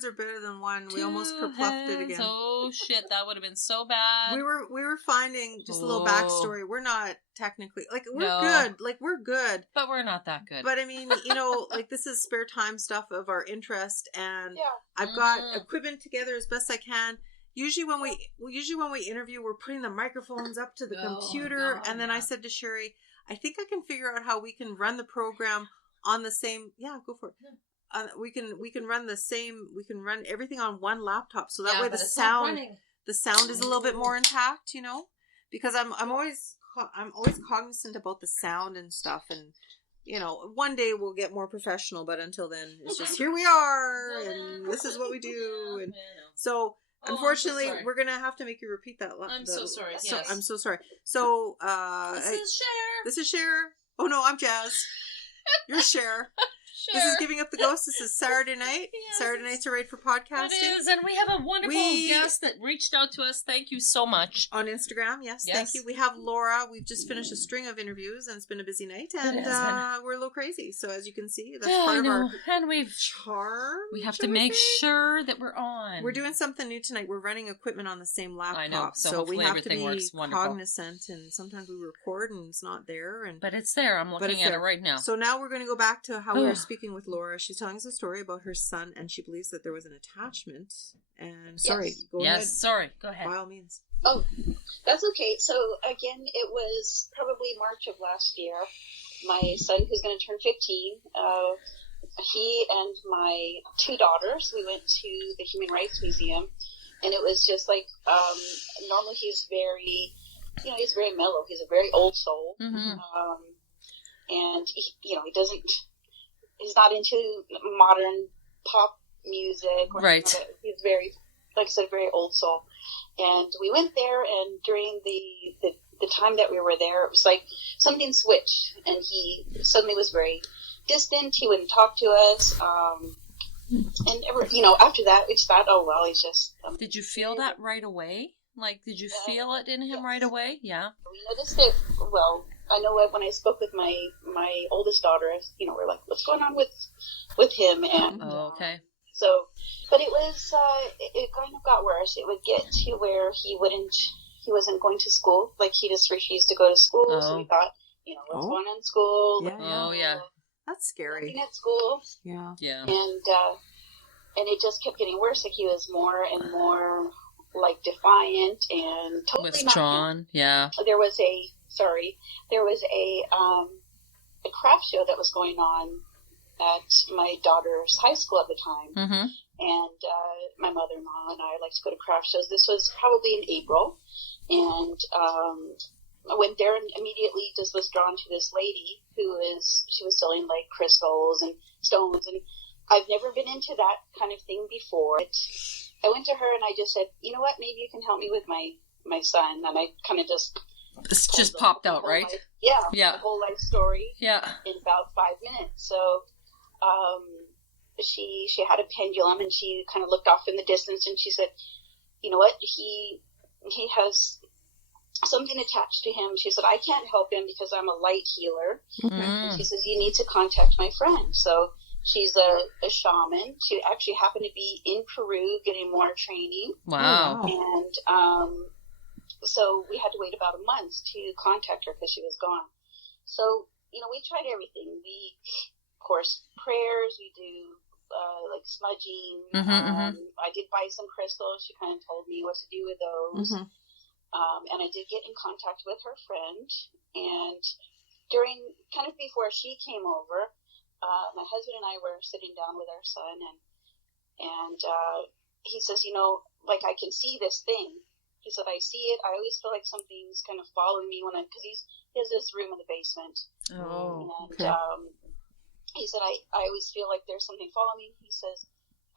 heads are better than one. We almost kerpluffed it again. Oh shit, that would have been so bad. We were finding just a little backstory. We're not technically we're good. But we're not that good. But I mean, this is spare time stuff of our interest, and I've got equipment together as best I can. Usually when we interview, we're putting the microphones up to the computer, and then I said to Sherry, I think I can figure out how we can run the program on the same. Yeah, go for it. Yeah. We can run everything on one laptop, so that way the sound is a little bit more intact, because I'm always cognizant about the sound and stuff, and one day we'll get more professional, but until then it's just here we are, and this is what we do, and so. Unfortunately, we're going to have to make you repeat that. I'm so sorry. Yes. I'm so sorry. So, This is Sher. Oh, no, I'm Jas. You're Sher. This is Giving Up the Ghost. This is Saturday night. Yes. Saturday nights are right for podcasting. It is, and we have a wonderful guest that reached out to us. Thank you so much. On Instagram, yes. Thank you. We have Laura. We've just finished a string of interviews, and it's been a busy night, and we're a little crazy. So as you can see, that's part of our charm. We have to make sure that we're on. We're doing something new tonight. We're running equipment on the same laptop. I know, so we have to be cognizant, and sometimes we record and it's not there. But it's there. I'm looking at it right now. So now we're going to go back to how we were speaking with Laura. She's telling us a story about her son, and she believes that there was an attachment. And go ahead. Go ahead. By all means. Oh, that's okay. So again, it was probably March of last year. My son, who's going to turn 15, he and my two daughters, we went to the Human Rights Museum, and it was just like, normally he's very, he's very mellow. He's a very old soul. Mm-hmm. And he doesn't. He's not into modern pop music. Right. He's very, like I said, very old soul. And we went there, and during the time that we were there, it was like something switched, and he suddenly was very distant. He wouldn't talk to us. And after that, we just thought, oh well, he's just. Did you feel that right away? Like, did you feel it in him right away? Yeah. We noticed it. Well, I know when I spoke with my oldest daughter, we're like, what's going on with him? And okay. So, but it was it kind of got worse. It would get to where he wasn't going to school. Like, he just refused to go to school. Oh. So we thought, what's going on in school? Yeah. That's scary. Nothing at school. Yeah. Yeah. And it just kept getting worse. Like, he was more and more like defiant and totally withdrawn. Yeah. There was a craft show that was going on at my daughter's high school at the time. Mm-hmm. And my mother-in-law and I like to go to craft shows. This was probably in April. And I went there and immediately just was drawn to this lady she was selling like crystals and stones. And I've never been into that kind of thing before. I went to her and I just said, you know what, maybe you can help me with my son. And I kind of just... This just popped out, right? Yeah. The whole life story. Yeah. In about 5 minutes. So, she had a pendulum, and she kind of looked off in the distance, and she said, you know what, he has something attached to him. She said, I can't help him because I'm a light healer. Mm-hmm. And she says, you need to contact my friend. So she's a shaman. She actually happened to be in Peru getting more training. Wow. And, so we had to wait about a month to contact her because she was gone. So, we tried everything. We, of course, prayers, we do, like smudging. Mm-hmm, I did buy some crystals. She kind of told me what to do with those. Mm-hmm. And I did get in contact with her friend. And kind of before she came over, my husband and I were sitting down with our son, and he says, like, I can see this thing. He said, I see it. I always feel like something's kind of following me because he has this room in the basement. Oh, and, okay. He said, I always feel like there's something following me. He says,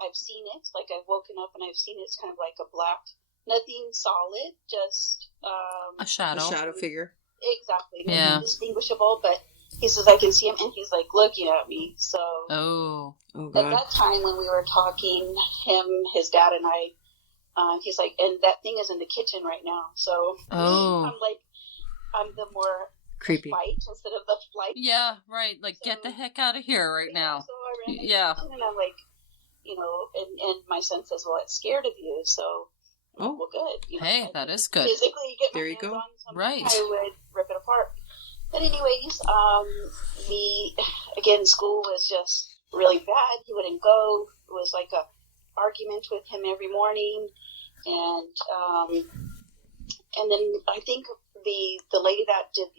I've seen it. Like, I've woken up and I've seen it. It's kind of like a black, nothing solid, just... a shadow. A shadow figure. Exactly. Yeah. Indistinguishable, but he says, I can see him, and he's like looking at me. So God. At that time when we were talking, his dad and I, he's like, and that thing is in the kitchen right now. So I'm like, I'm the more creepy fight instead of the flight. Yeah, right. Like, get the heck out of here right now. So I ran yeah. And I'm like, and my son says, well, it's scared of you. So, well, good. Hey, that is good. Physically get my there you hands go. on something, Right. I would rip it apart. But anyways, school was just really bad. He wouldn't go. It was like a argument with him every morning. And then I think the lady that did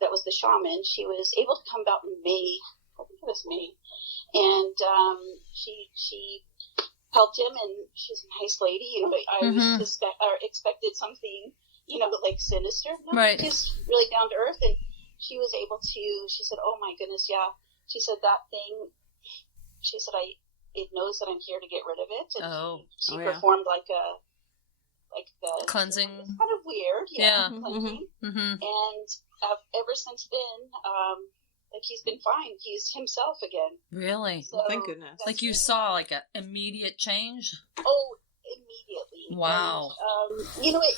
that was the shaman, she was able to come out in May. I think it was May. And she helped him, and she's a nice lady. I was expected something, like sinister. No, right. She's really down to earth, and she was able to. She said, "Oh my goodness, yeah." She said that thing. She said, it knows that I'm here to get rid of it. And she performed like the cleansing. It's kind of weird, cleansing. And ever since then, he's been fine. He's himself again. Really? So, thank goodness. Like you saw like an immediate change? Oh, immediately. Wow. And,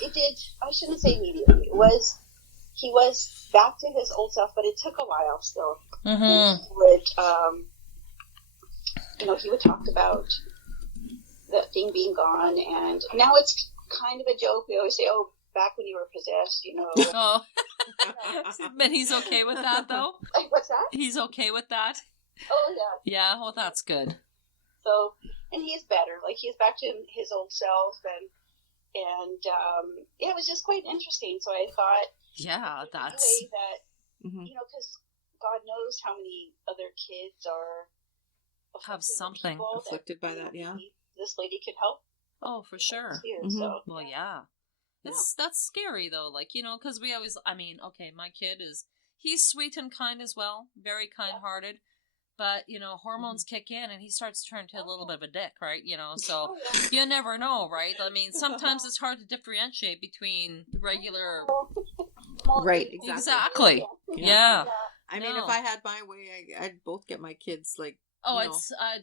it did. I shouldn't say immediately. He was back to his old self, but it took a while still. And he would talk about that thing being gone, and now it's kind of a joke. We always say, "Oh, back when you were possessed," Oh. But he's okay with that, though? What's that? He's okay with that? Oh, yeah. Yeah, well, that's good. So, and he's better. Like, he's back to his old self, and it was just quite interesting. So I thought, yeah, that's... In a way that, because God knows how many other kids have something afflicted by that, yeah. This lady could help. Oh, for sure. So, well, yeah. That's scary, though, because we always, my kid he's sweet and kind as well, very kind-hearted, but, hormones kick in and he starts to turn to a little bit of a dick, right, so you never know, right? I mean, sometimes it's hard to differentiate between the regular... Right, exactly. Yeah. I mean, if I had my way, I'd both get my kids, I'd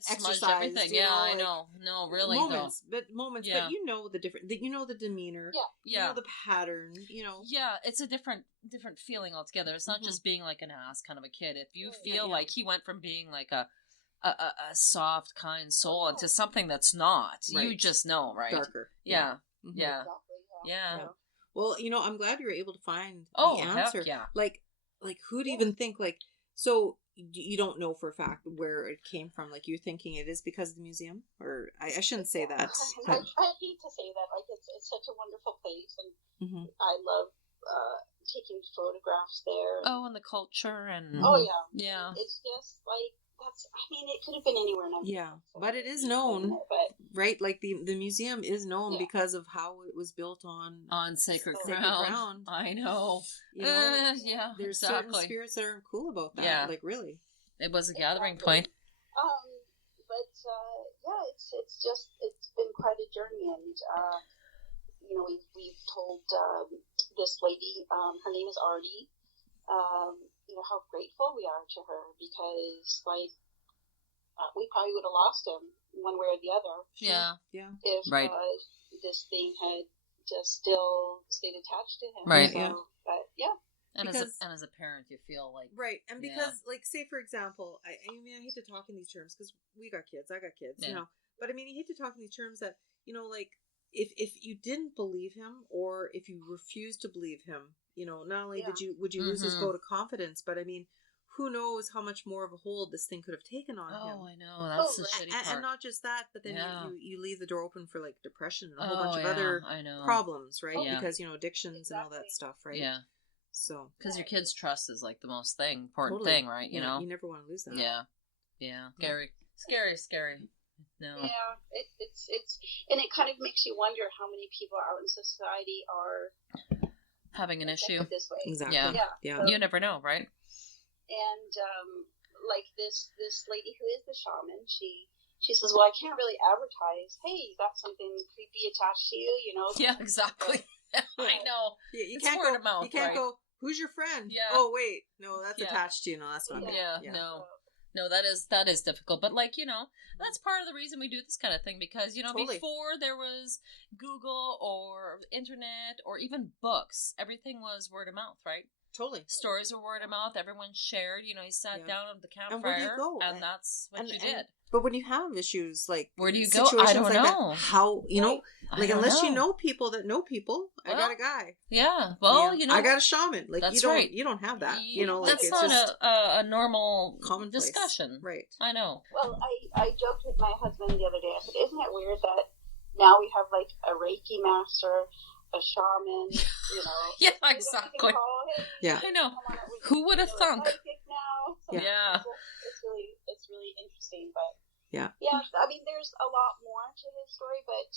smudge everything. Yeah, I know. No, really, moments, though. But yeah. the different, the demeanor. Yeah. The pattern. Yeah, it's a different feeling altogether. It's not just being like an ass kind of a kid. If you feel like he went from being like a soft, kind soul into something that's not, you just know, right? Darker. Yeah. Exactly, Yeah. Well, I'm glad you were able to find the answer. Heck yeah. Like who'd even think so. You don't know for a fact where it came from. Like, you're thinking it is because of the museum, or I shouldn't say that. I hate to say that. Like, it's such a wonderful place, and I love taking photographs there. And the culture and yeah. It's just like it could have been anywhere. But it is known, right? Like the museum is known because of how it was built on sacred ground. I know. There's certain spirits that aren't cool about that. Yeah. Like, really, it was a gathering point. But it's been quite a journey, and we've told this lady, her name is Artie. How grateful we are to her, because we probably would have lost him one way or the other. Yeah. If this thing had just still stayed attached to him. Right. So, but And as a parent, you feel like and because say for example, I hate to talk in these terms because we got kids, I got kids, but I mean, you hate to talk in these terms that if you didn't believe him, or if you refused to believe him, not only would you lose his vote of confidence, but I mean, who knows how much more of a hold this thing could have taken on him. I know. That's the shitty part. And not just that, but then you leave the door open for depression and a whole bunch of other problems, right? Because addictions and all that stuff, right? Yeah. So because your kids' trust is the most important thing, right? You never want to lose that. Yeah. Scary. No. Yeah, it's and it kind of makes you wonder how many people out in society are having an issue this way. Exactly. Yeah. You never know, right? And this lady who is the shaman, she says, well, I can't really advertise. Hey, you got something creepy attached to you, Yeah, exactly. I know. You it's can't word go. of mouth, you can't right? go. Who's your friend? Yeah. Oh wait, no, that's attached to you. No, that's not. Yeah. No, that is difficult. But that's part of the reason we do this kind of thing, because before there was Google or internet or even books, everything was word of mouth, right? Totally. Stories were word of mouth. Everyone shared. You know, you sat down at the campfire, and where do you go? And that's what you did. But when you have issues like where do you go? I don't know. How unless you know people that know people, I got a guy. Yeah. Well, I got a shaman. Like that's you don't have that. That's it's not just a normal commonplace discussion. Right. I know. Well, I joked with my husband the other day. I said, "Isn't it weird that now we have like a Reiki master, a shaman, yeah, exactly. Yeah, I know. Who would have thunk? Now. So yeah, it's really interesting. But yeah. I mean, there's a lot more to his story, but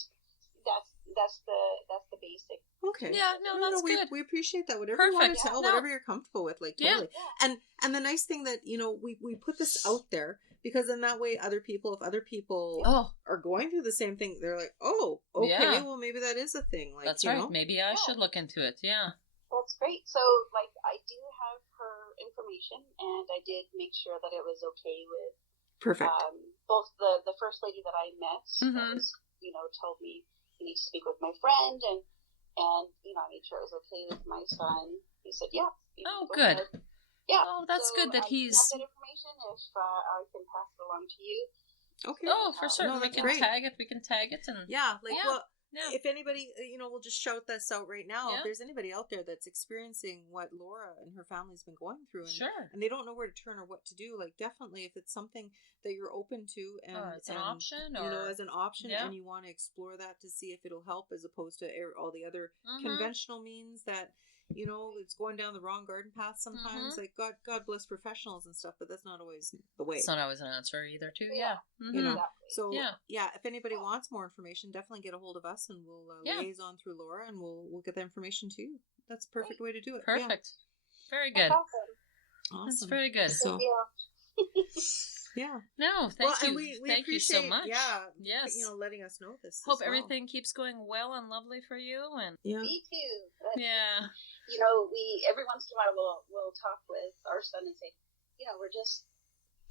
that's the basic. Okay. Yeah. No, that's good. We appreciate that. Whatever you want to tell, whatever you're comfortable with, like totally. Yeah. And the nice thing that we put this out there. Because in that way, if other people are going through the same thing, they're like, oh, okay, well, maybe that is a thing. Like, that's right. Maybe I should look into it. Yeah. That's great. So, like, I do have her information, and I did make sure that it was okay with perfect. Both the first lady that I met, that was, told me you need to speak with my friend, and I made sure it was okay with my son. He said, yeah. Oh, good. Ahead. Yeah. Oh, that's good that he's. Have that information if I can pass it along to you. Okay. Oh, for certain. We can tag it. And well, if anybody, we'll just shout this out right now. If there's anybody out there that's experiencing what Laura and her family's been going through, and they don't know where to turn or what to do, like definitely if it's something that you're open to and it's an option, as an option, and you want to explore that to see if it'll help as opposed to all the other conventional means that. It's going down the wrong garden path sometimes. Like God bless professionals and stuff, but that's not always the way. It's not always an answer either, too. So if anybody wants more information, definitely get a hold of us, and we'll liaison through Laura, and we'll get the information to you. That's a perfect way to do it. Perfect. Very good. Awesome. That's very good. So. Yeah. No, thank you. We thank you so much. Yeah. Yes. Letting us know this. Hope everything keeps going well and lovely for you. And me too. Yeah. We every once in a while we'll talk with our son and say, we're just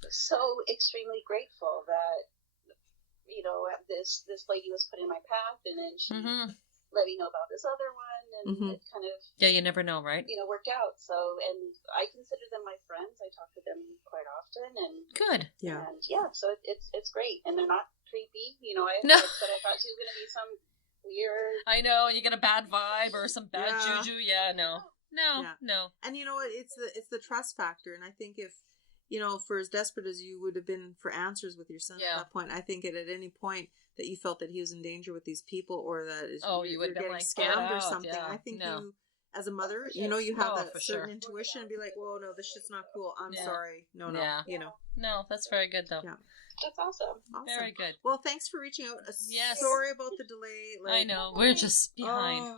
so extremely grateful that this lady was put in my path, and then she let me know about this other one, and it kind of you never know, right? Worked out. So, and I consider them my friends. I talk to them quite often, and good. Yeah, and so it's great, and they're not creepy. I said I thought she was going to be some weird. I know you get a bad vibe or some bad juju. Yeah, no. And it's the trust factor, and I think if for as desperate as you would have been for answers with your son at that point, I think at any point that you felt that he was in danger with these people, or that you would have been like scammed or something, I think you, as a mother, you have that certain intuition and be like, whoa, no, this shit's not cool. I'm sorry. No. No, that's very good though. Yeah. That's awesome. Very good. Well, thanks for reaching out. Sorry about the delay. I know. We're just behind.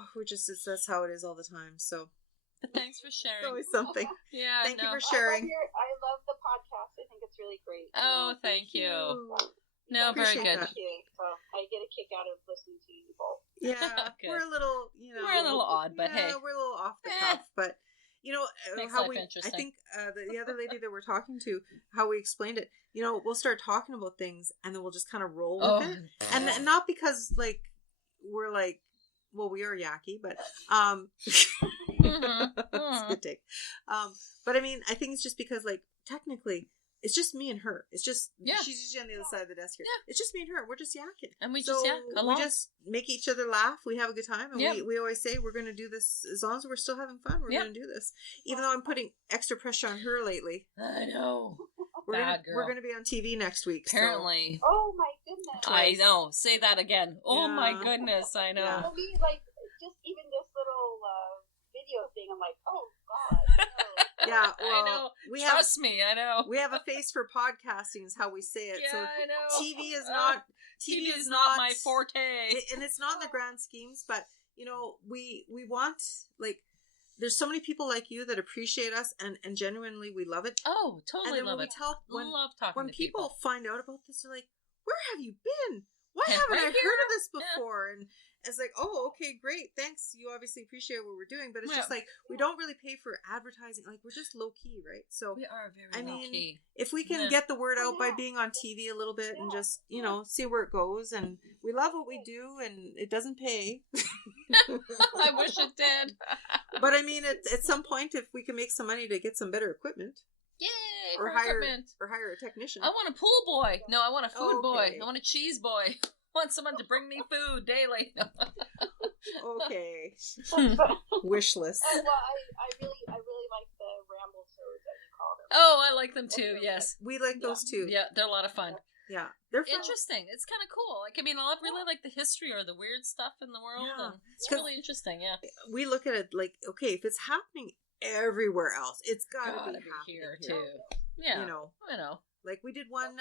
That's how it is all the time. So. But thanks for sharing. It's always something. Yeah. Thank you for sharing. I love the podcast. I think it's really great. Oh, thank you. No, very good. Thank you. So I get a kick out of listening to you both. Yeah, we're a little, we're a little odd, but hey, we're a little off the cuff. But how we, I think the other lady that we're talking to, how we explained it. We'll start talking about things, and then we'll just kind of roll with it, and not because like we're like, well, we are yucky, but that's a good take. But I mean, I think it's just because like technically. It's just me and her. It's just she's usually on the other side of the desk here. Yeah. It's just me and her. We're just yakking, and we just we just make each other laugh. We have a good time, and we always say we're going to do this as long as we're still having fun. We're going to do this, even though I'm putting extra pressure on her lately. I know. We're going to be on TV next week. Apparently. So. Oh my goodness. I know. Say that again. Oh my goodness. I know. For me, like just even this little video thing, I'm like, oh god. No. Yeah, well, I know. Trust me, I know. We have a face for podcasting, is how we say it. Yeah, so I know. TV is not. TV is not my forte, and it's not in the grand schemes. But we want like. There's so many people like you that appreciate us, and genuinely we love it. Oh, totally and then love when it. We tell, love talking when to people. When people find out about this, they're like, "Where have you been? why haven't I Right heard here. of this before? And it's like, oh, okay, great, thanks. You obviously appreciate what we're doing, but it's just like we don't really pay for advertising. Like we're just low key, right? So We are very low key. if we can get the word out by being on TV a little bit and just see where it goes, and we love what we do, and it doesn't pay. I wish it did. But I mean, at some point, if we can make some money to get some better equipment. Yay! Or hire a technician. I want a pool boy. No, I want a food boy. Okay. I want a cheese boy. I want someone to bring me food daily. Okay. Wish list. Well, I really like the ramble shows that you call them. Oh, I like them too. Yes, We like those too. yeah, they're a lot of fun. Yeah, they're fun. Interesting. It's kind of cool. Like, I mean, I really like the history or the weird stuff in the world. Yeah. And it's really interesting. Yeah, We look at it like, okay, if it's happening everywhere else, it's gotta be happening here too. Yeah, I know. Like we did one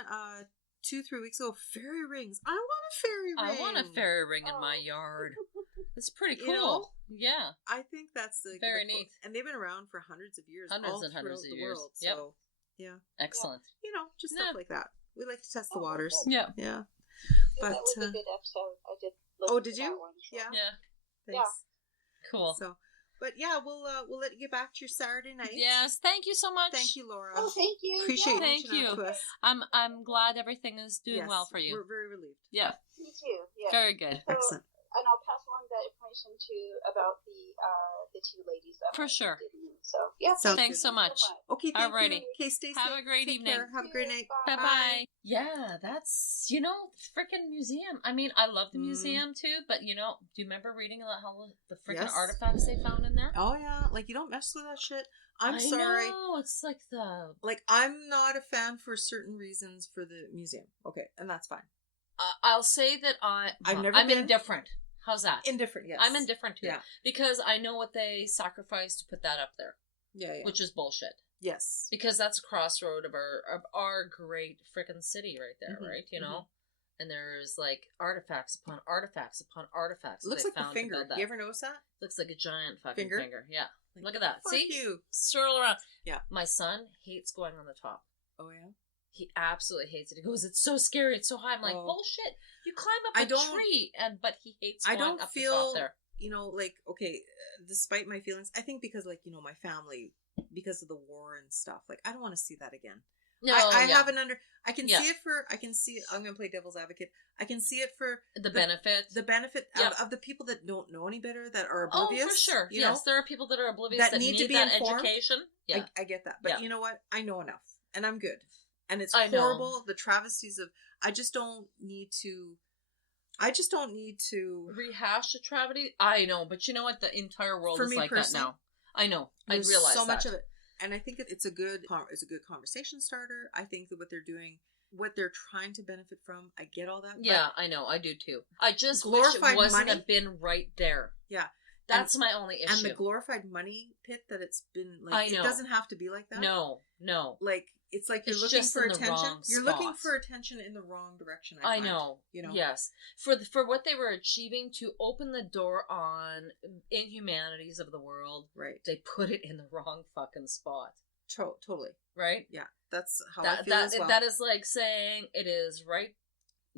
2-3 weeks ago. Fairy rings. I want a fairy ring. I want a fairy ring in my yard. It's pretty cool. You know? Yeah, I think that's very neat. And they've been around for hundreds of years. Hundreds all and hundreds throughout of the years. World, Yep. So, yeah. Excellent. Just stuff like that. We like to test the waters. Yeah. Yeah. But that was a good episode. I did. Listen did to you? That one, so. Yeah. Yeah. Thanks. Cool. So, but yeah, we'll let you get back to your Saturday night. Yes. Thank you so much. Thank you, Laura. Oh, thank you. Appreciate you Thank reaching out you. to us. I'm glad everything is doing Yes, well for you. We're very relieved. Yeah. Me too. Yeah. Very good. So, Excellent. and I'll pass along that information about the two ladies. That For sure. So yeah. Sounds Thanks good. so much. Okay, thank Alrighty. you. Okay, stay safe. Have a great Take evening. care. Have a great night. Bye bye. Yeah, that's freaking museum. I mean, I love the museum too, but do you remember reading about how the freaking Yes. artifacts they found in there? Oh yeah, like you don't mess with that shit. I'm I sorry. know, it's like Like I'm not a fan for certain reasons for the museum. Okay, and that's fine. I'll say that I'm I'm indifferent. How's that? Indifferent, yes. I'm indifferent to it. Yeah. Because I know what they sacrificed to put that up there. Yeah. Which is bullshit. Yes. Because that's a crossroad of our great freaking city right there, right? And there's like artifacts upon artifacts upon artifacts. Looks they like the found finger. to build that. You ever notice that? Looks like a giant fucking Finger? finger. Yeah. Look at that. Fuck See? you. Swirl around. Yeah. My son hates going on the top. Oh yeah. He absolutely hates it. He goes, "It's so scary. It's so high." I'm like, "Bullshit! You climb up a tree," but he hates going up the top there. Like, okay, despite my feelings, I think because, like, my family, because of the war and stuff, like, I don't want to see that again. No, I have I can see it, I'm going to play devil's advocate. I can see it for the benefit of the people that don't know any better, that are oblivious. Oh, for sure. Yes, there are people that are oblivious that need to be that informed. education. Yeah. I get that. But you know what? I know enough. And I'm good. And it's I horrible. know. The travesties of, I just don't need to rehash the tragedy. I know, but you know what? The entire world is like that now. I know. I realize so that. much of it, and I think it's a good conversation starter. I think that what they're doing, what they're trying to benefit from, I get all that. Yeah, I know. I do too. I just wish it wasn't have been right there. Yeah. That's my only issue. And the glorified money pit that it's been, like, it doesn't have to be like that. No. Like, it's like you're looking for attention. You're looking for attention in the wrong direction. I know. Yes. For what they were achieving to open the door on inhumanities of the world, right? They put it in the wrong fucking spot. Totally. Right? Yeah. That's how I feel as well. That is like saying it is right.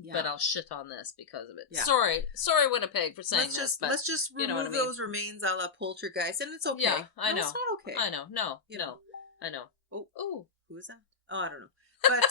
Yeah. But I'll shit on this because of it. Yeah. Sorry, Winnipeg, for saying this. But let's just remove those remains a la poltergeist, and it's okay. Yeah, I know. It's not okay. I know. No, I know. Oh, who is that? Oh, I don't know. But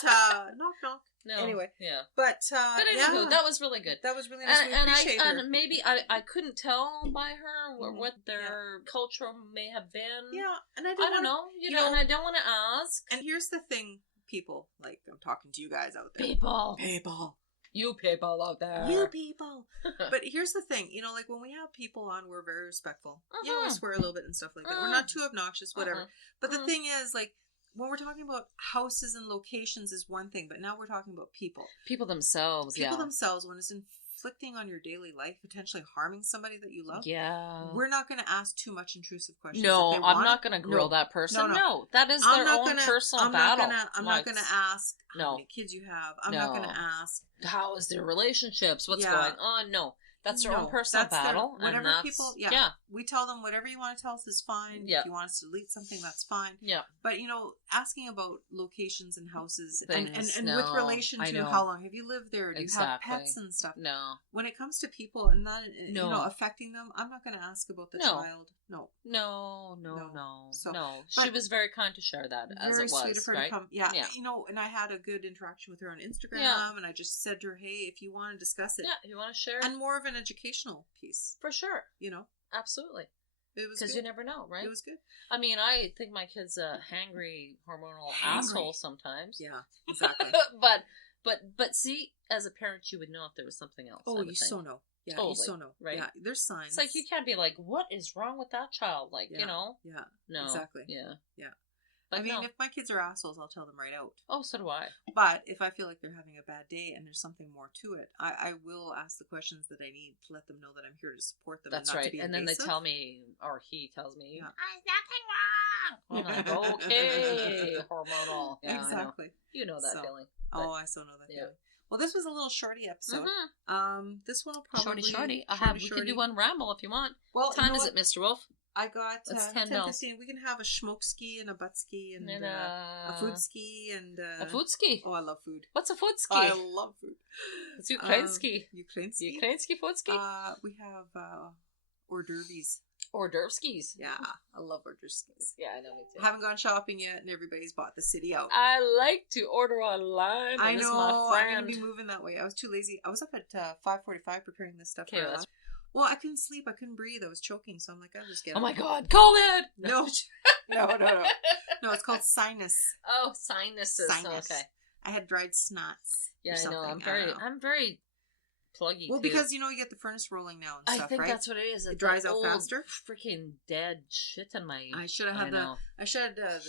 knock knock. No. Anyway. Yeah. But anywho, that was really good. That was really nice. We appreciate her. And maybe I couldn't tell by her what their culture may have been. Yeah, and I don't know. And I don't want to ask. And here's the thing, people. Like, I'm talking to you guys out there. People. You people out there. You people. But here's the thing, like when we have people on, we're very respectful. We swear a little bit and stuff like that. We're not too obnoxious, whatever. But the thing is, like, when we're talking about houses and locations is one thing, but now we're talking about people. People themselves, People themselves, when it's inflicting on your daily life, potentially harming somebody that you love. Yeah. We're not going to ask too much intrusive questions. No, I'm not going to grill that person. No, that is their own personal battle. I'm not going to ask how many kids you have. I'm not going to ask. How is their relationships? What's going on? No. That's their own personal battle. Whatever people, we tell them whatever you want to tell us is fine. Yeah. If you want us to delete something, that's fine. Yeah. But, asking about locations and houses and with relation to how long have you lived there? Do you have pets and stuff? No. When it comes to people and that, affecting them, I'm not going to ask about the child. No. So, she was very kind to share that as it was. Very sweet of her to come. Yeah. And I had a good interaction with her on Instagram, and I just said to her, hey, if you want to discuss it. Yeah, you want to share. And more of an educational piece. For sure. Absolutely. It was because you never know, right? It was good. I mean, I think my kid's a hangry, hormonal asshole sometimes. Yeah, exactly. but see, as a parent, you would know if there was something else. Oh, you so know. Yeah, totally. You so know. Right? Yeah, there's signs. It's like you can't be like, what is wrong with that child? Like, Yeah, no. Exactly. Yeah. But I mean, if my kids are assholes, I'll tell them right out. Oh, so do I. But if I feel like they're having a bad day and there's something more to it, I will ask the questions that I need to let them know that I'm here to support them. That's and not right. To be and invasive. then they tell me, or he tells me, there's nothing wrong. I'm like, okay, hormonal. Yeah, exactly. You know that feeling. But, I so know that feeling. Well, this was a little shorty episode. This one will probably... Shorty. We can do one ramble if you want. Well, what time is it, Mr. Wolf? I got 10:15. We can have a schmoke ski and a butt ski and a food ski and a food ski. Oh, I love food. What's a food ski? I love food. It's Ukrainsky. Ukrainsky food ski. We have hors d'oeuvres. Hors d'oeuvres skis. Yeah, I love hors d'oeuvres skis. Yeah, I know me too. Haven't gone shopping yet, and everybody's bought the city out. I like to order online. I know. I'm gonna be moving that way. I was too lazy. I was up at 5:45 preparing this stuff. Well, I couldn't sleep. I couldn't breathe. I was choking, so I'm like, I'll just get. Oh my God, COVID! No, no. It's called sinus. Oh, sinuses. Sinus. Okay. I had dried snots. Yeah, I know. I'm very pluggy. Well, because you get the furnace rolling now and stuff, right? I think that's what it is. It dries out faster. Freaking dead shit in my. I should have had the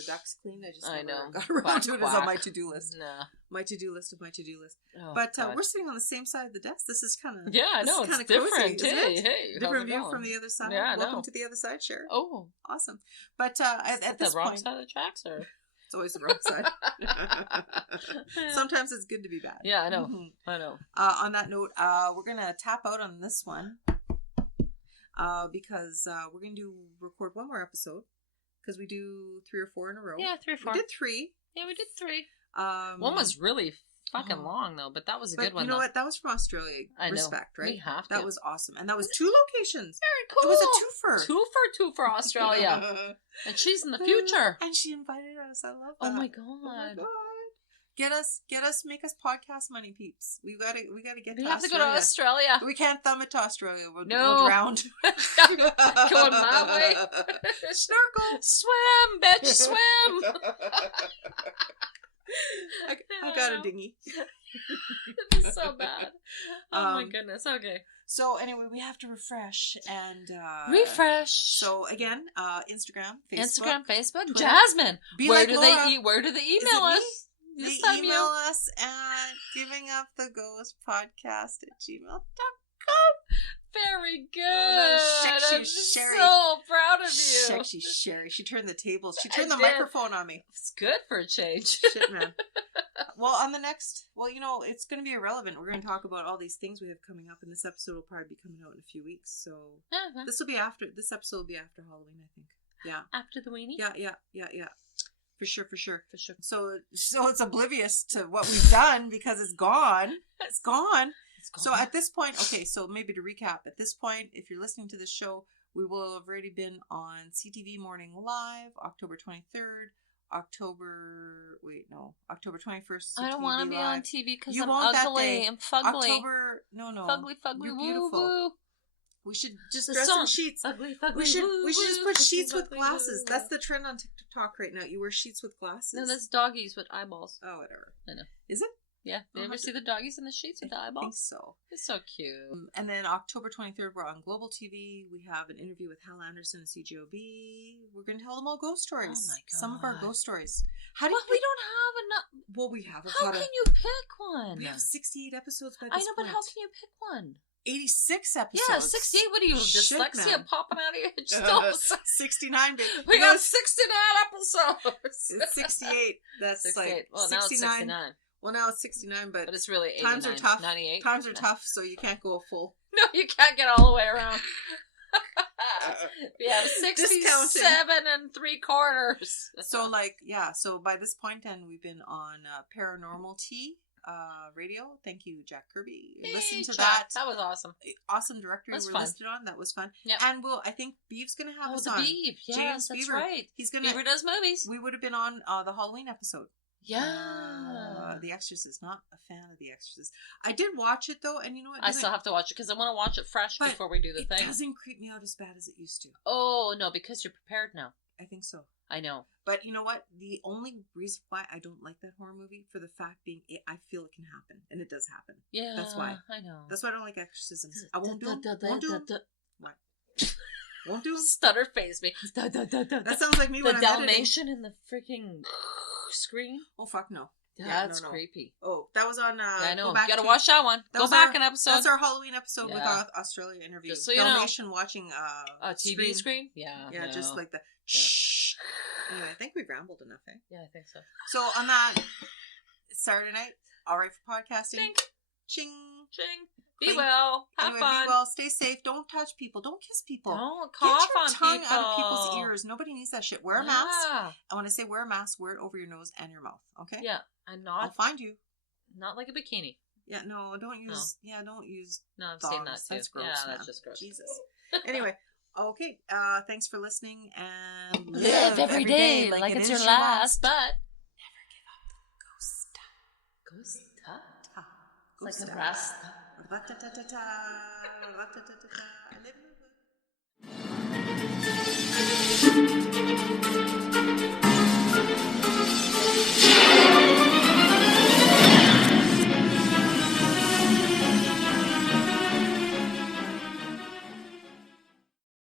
ducts cleaned. I never got around to it. It's on my to-do list. No. My to-do list of my to-do list. Oh, but we're sitting on the same side of the desk. This is kind of I know it's different. Cozy, hey, different view from the other side. Yeah, welcome to the other side, Sher. Oh, awesome. But at this the wrong point, side of the tracks, or it's always the wrong side. Sometimes it's good to be bad. Yeah, I know. Mm-hmm. I know. On that note, we're gonna tap out on this one because we're gonna record one more episode because we do 3 or 4 in a row. Yeah, 3 or 4. We did 3. Yeah, we did 3. One was really fucking long though, but that was a good one. You know what? That was from Australia. Respect, right? We have to. That was awesome, and that was 2 locations. Very cool. It was a twofer. Two for Australia, and she's in the future. And she invited us. I love that. Oh my God. Oh my God. Get us, make us podcast money, peeps. We gotta get. We have to go to Australia. We can't thumb it to Australia. We'll drown. Going my way. Snorkel. Swim, bitch, swim. I got a dinghy. This is so bad. Oh my goodness. Okay. So anyway, we have to refresh and So again, Instagram, Facebook, Twitter. Jasmine. Where do they email us? They email us at givinguptheghostpodcast@gmail.com. Very good. I'm so proud of you. Sexy Sherry. She turned the tables. She turned the microphone on me. It's good for a change. Shit, man. Well, on the next, it's going to be irrelevant. We're going to talk about all these things we have coming up, and this episode will probably be coming out in a few weeks. So this episode will be after Halloween, I think. Yeah. After the weenie? Yeah. For sure. So it's oblivious to what we've done because it's gone. It's gone. So at this point, so maybe to recap, at this point, if you're listening to this show, we will have already been on CTV Morning Live, October 23rd, October 21st. I don't want to be on TV because I'm ugly. I'm fugly. No. Fugly, you're beautiful. Woo. We should just dress in sheets. Ugly, we should just put sheets with glasses. That's the trend on TikTok right now. You wear sheets with glasses. No, that's doggies with eyeballs. Oh, whatever. I know. Is it? Yeah. You ever see the doggies in the sheets with the eyeballs? I think so. It's so cute. And then October 23rd, we're on Global TV. We have an interview with Hal Anderson and CGOB. We're going to tell them all ghost stories. Oh my God. Some of our ghost stories. We don't have enough. Well, we have. How can you pick one? We have 68 episodes by this point. But how can you pick one? 86 episodes. Yeah, 68. What are you, dyslexia popping out of your head? 69, baby. We got 69 episodes. It's 68. That's 68. Like well, 69. Now it's 69. Well, now it's 69, but it's really 89. Times are tough. 98. Times are tough, so you can't go full. No, you can't get all the way around. We have 67 3/4. So, so by this point, and we've been on Paranormal Tea radio. Thank you, Jack Kirby. Listen to Jack. That was awesome. Awesome directory we're listed on. That was fun. Yep. And I think Beeve's going to have us on. Beeve. Yes, James that's Beaver. Right. Beaver does movies. We would have been on the Halloween episode. Yeah. The Exorcist. Not a fan of The Exorcist. I did watch it, though, and you know what? I still have to watch it because I want to watch it fresh before we do the thing. It doesn't creep me out as bad as it used to. Oh, no, because you're prepared now. I think so. I know. But you know what? The only reason why I don't like that horror movie, for the fact being, I feel it can happen. And it does happen. Yeah. That's why. I know. That's why I don't like exorcisms. I won't do them. What? Won't do them? Stutter phase me. That sounds like me when I'm editing. The Dalmatian in the freaking screen? Oh, fuck no. That's creepy. Oh, that was on... I know. You gotta watch that one. Go back an episode. That's our Halloween episode with our Australia interview. Just so you Dalmatian watching a TV screen? Yeah. Yeah, just like the... Shh. Anyway, I think we've rambled enough, eh? Yeah, I think so. So on that Saturday night, all right for podcasting. Ching. Ching. Ching. Be well. Have fun. Be well. Stay safe. Don't touch people. Don't kiss people. Don't cough on people. Get your tongue out of people's ears. Nobody needs that shit. Wear a mask. I want to say wear a mask. Wear it over your nose and your mouth. Okay? Yeah. And not... I'll find you. Not like a bikini. Yeah, no, don't use... No. Yeah, don't use... No, I've seen that too. That's gross, yeah, man. that's just gross. Jesus. Anyway, okay. Thanks for listening, and live every day like it's your last, but never give up the ghost. Ghost? It's like a rasta. I live in the